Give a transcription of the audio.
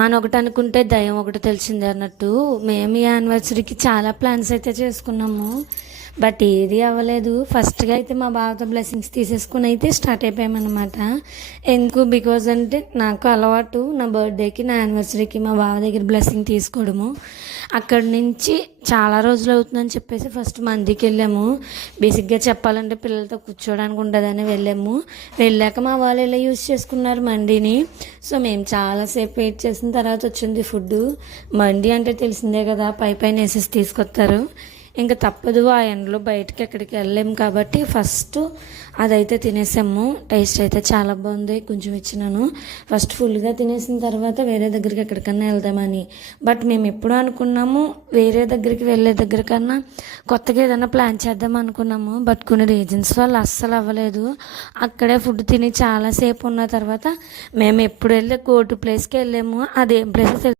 అని ఒకటి అనుకుంటే దయ్యం ఒకటి తెలిసిందే అన్నట్టు మేము ఈ యానివర్సరీకి చాలా ప్లాన్స్ అయితే చేసుకున్నాము. బట్ ఏది అవ్వలేదు. ఫస్ట్గా అయితే మా బావతో బ్లెస్సింగ్స్ తీసేసుకుని అయితే స్టార్ట్ అయిపోయామన్నమాట. ఎందుకు బికాజ్ అంటే నాకు అలవాటు నా బర్త్డేకి నా యానివర్సరీకి మా బావ దగ్గర బ్లెస్సింగ్ తీసుకోవడము. అక్కడి నుంచి చాలా రోజులు అవుతుందని చెప్పేసి ఫస్ట్ మందికి వెళ్ళాము. బేసిక్గా చెప్పాలంటే పిల్లలతో కూర్చోడానికి ఉంటుందని వెళ్ళాక మా వాళ్ళు ఇలా యూజ్ చేసుకున్నారు మండీని. సో మేము చాలాసేపు వెయిట్ చేసిన తర్వాత వచ్చింది ఫుడ్. మండీ అంటే తెలిసిందే కదా, పైన వేసేసి తీసుకొస్తారు. ఇంకా తప్పదు, ఆ ఎండలో బయటకి ఎక్కడికి వెళ్ళలేము కాబట్టి ఫస్ట్ అదైతే తినేసాము. టేస్ట్ అయితే చాలా బాగుంది. కొంచెం ఇచ్చినాను. ఫస్ట్ ఫుల్గా తినేసిన తర్వాత వేరే దగ్గరికి ఎక్కడికన్నా వెళ్దామని. బట్ మేము ఎప్పుడు అనుకున్నాము వేరే దగ్గరికి వెళ్ళే దగ్గర కన్నా కొత్తగా ఏదైనా ప్లాన్ చేద్దాం అనుకున్నాము. బట్ కొన్ని రీజన్స్ వల్ల అస్సలు అవ్వలేదు. అక్కడే ఫుడ్ తిని చాలాసేపు ఉన్న తర్వాత మేము ఎప్పుడు వెళ్ళే గో టు ప్లేస్కి వెళ్ళాము. అదేం ప్లేస్